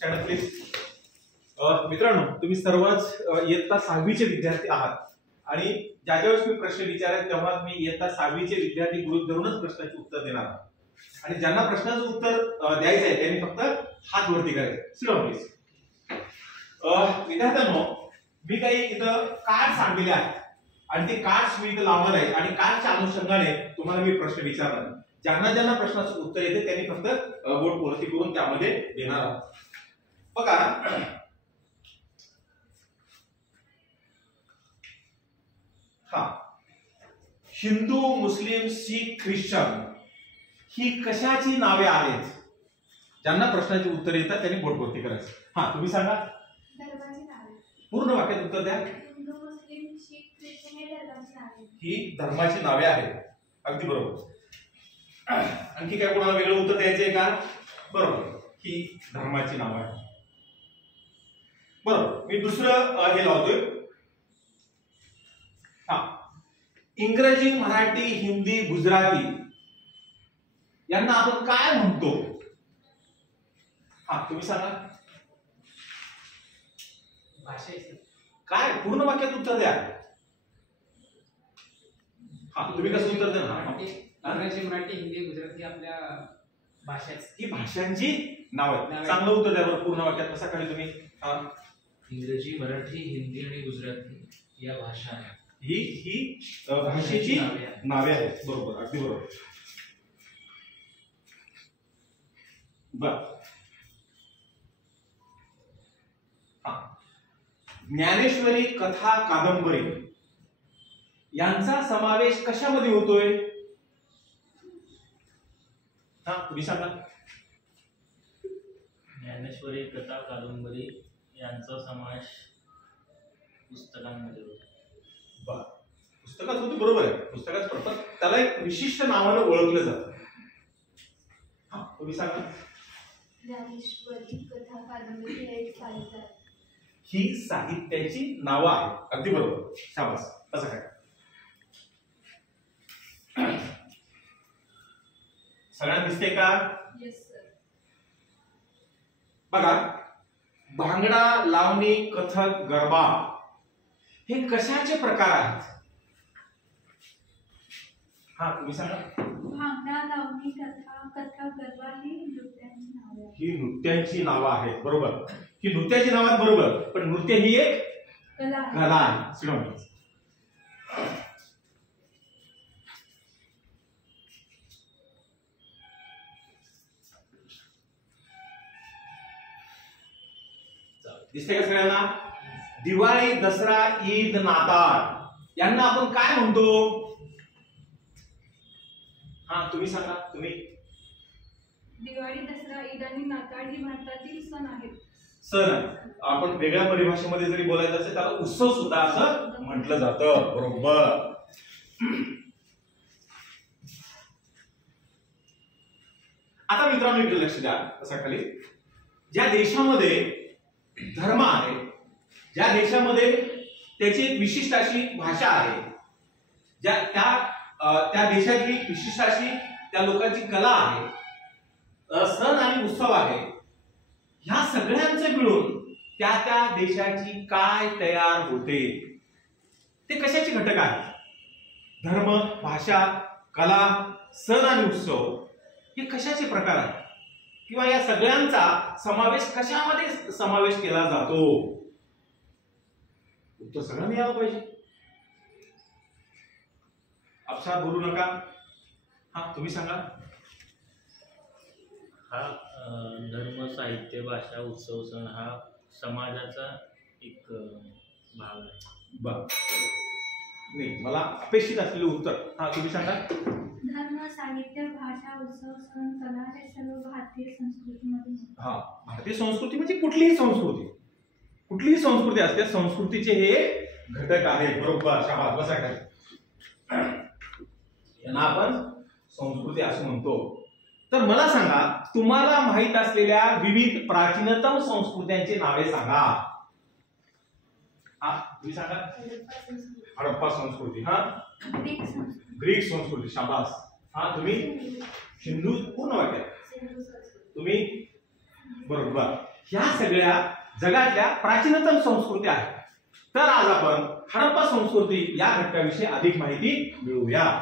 Stand please. मित्रांनो, तुम्ही सर्वच इयत्ता 6वीचे विद्यार्थी आहात आणि ज्यावेळेस मी प्रश्न विचारेन तेव्हा मी इयत्ता 6वीचे विद्यार्थी गृहीत धरूनच प्रश्नाचे उत्तर देणार आहे. आणि ज्यांना प्रश्नाचं उत्तर द्यायचं आहे त्यांनी फक्त हात वरती करायचे. Sit down please. विद्यार्थ्यांनो, मी काही इथं कार्ड सांगलेले आहेत आणि ते कार्ड्स मी इथं लावणार आहे आणि कार्डच्या अनुषंगाने तुम्हाला मी प्रश्न विचारणार. ज्यांना ज्यांना प्रश्नाचं उत्तर येते त्यांनी फक्त बोट वरती करून त्यामध्ये देणार आहोत. बघा, हा हिंदू, मुस्लिम, शीख, ख्रिश्चन ही कशाची नावे आहेत? ज्यांना प्रश्नाचे उत्तर येतात त्यांनी बोट वरती करायचं. हा, तुम्ही सांगा. धर्माची नावे. पूर्ण वाक्यात उत्तर द्या. हिंदू, मुस्लिम, शीख, ख्रिश्चन हे धर्माची नावे. ही धर्माची नावे आहेत. अगदी बरोबर. आणखी काय कोणाला वेगळं उत्तर द्यायचंय का? बरोबर, ही धर्माची नाव आहे. बरोबर. मी दुसरं हे लावतोय. हा, इंग्रजी, मराठी, हिंदी, गुजराती यांना आपण काय म्हणतो? हा, तुम्ही सांगा. भाषा काय? पूर्ण वाक्यात उत्तर द्या. हा, तुम्ही कसं उत्तर देणार? इंग्रजी, मराठी, हिंदी, गुजराती आपल्या भाषा. ही भाषांची नाव आहेत. चांगलं उत्तर द्या बरं पूर्ण वाक्यात. कसं काय तुम्ही? इंग्रजी, मराठी, हिंदी आणि गुजराती या भाषा आहेत. ही भाषेची नावे आहेत. बरोबर, अगदी बरोबर. ज्ञानेश्वरी, कथा, कादंबरी यांचा समावेश कशामध्ये होतोय? हा, तुम्ही सांगा. ज्ञानेश्वरी, कथा, कादंबरी यांचा समावेश पुस्तकांमध्ये होतो. पुस्तकात होतो. बरोबर आहे. पुस्तकात पडतात. त्याला एक विशिष्ट नावानं ओळखलं जातं. हा, तुम्ही सांगा. ज्ञानेश्वरी, कथा, कादंबरी हे एक साहित्य आहे. ही साहित्याची नावं आहेत. अगदी बरोबर. शाबास. असं काय? सगळ्यांना दिसते का? Yes sir. बघा, भांगडा, लावणी, कथक, गरबा हे कशाचे प्रकार आहेत? हा, तुम्ही सांगा. भांगडा, लावणी, कथा, गरबा ही नृत्यांची नावे आहेत. ही नृत्यांची नावं आहेत. बरोबर. ही नृत्याची नावं आहेत. बरोबर. पण नृत्य ही एक कला आहे. कला आहे. सिडॉन. दिसते का सगळ्यांना? दिवाळी, दसरा, ईद, नाताळ यांना आपण काय म्हणतो? हा, तुम्ही सांगा. तुम्ही. दिवाळी, दसरा, ईद आणि नाताळ ही भारतातील सण आहेत. सण आहे. आपण वेगळ्या परिभाषेमध्ये जरी बोलायचं असेल त्याला उत्सव सुद्धा असं म्हटलं जातं. बरोबर. आता मित्रांनो इकडे लक्ष द्या. असा खाली ज्या देशामध्ये धर्म आहे, ज्या देशामध्ये त्याची एक विशिष्ट अशी भाषा आहे, त्या देशाची विशिष्ट अशी त्या लोकांची कला आहे, सण आणि उत्सव आहे, ह्या सगळ्यांचे मिळून त्या त्या देशाची काय तयार होते? ते कशाचे घटक आहेत? धर्म, भाषा, कला, सण आणि उत्सव हे कशाचे प्रकार आहेत? किंवा या सगळ्यांचा समावेश कशामध्ये समावेश केला जातो? उत्तर सगळ्यांनी यायला पाहिजे. आपसात बोलू नका. हा, तुम्ही सांगा. हा धर्म, साहित्य, भाषा, उत्सव, सण हा समाजाचा एक भाग आहे. नाही, मला अपेक्षित असलेले उत्तर. हा, तुम्ही सांगा. धर्म, साहित्य, भाषा, उत्सव, सण, कला हे सर्व भारतीय संस्कृतीमध्ये. हा, भारतीय संस्कृती म्हणजे कुठलीही संस्कृती. कुठलीही संस्कृती असते, संस्कृतीचे हे घटक आहेत. बरोबर. शाबास. बसा खाली. यांना आपण संस्कृती असं म्हणतो. तर मला सांगा, तुम्हाला माहित असलेल्या विविध प्राचीनतम संस्कृत्यांची नावे सांगा. हा, तुम्ही सांगा. हडप्पा संस्कृती. हा, ग्रीक संस्कृती. ग्रीक संस्कृती. शाबास. हा, तुम्ही. सिंधू. पूर्ण वाक्य. तुम्ही. बरोबर. ह्या सगळ्या जगातल्या प्राचीनतम संस्कृती आहेत. तर आज आपण हडप्पा संस्कृती या घटकाविषयी अधिक माहिती मिळवूया.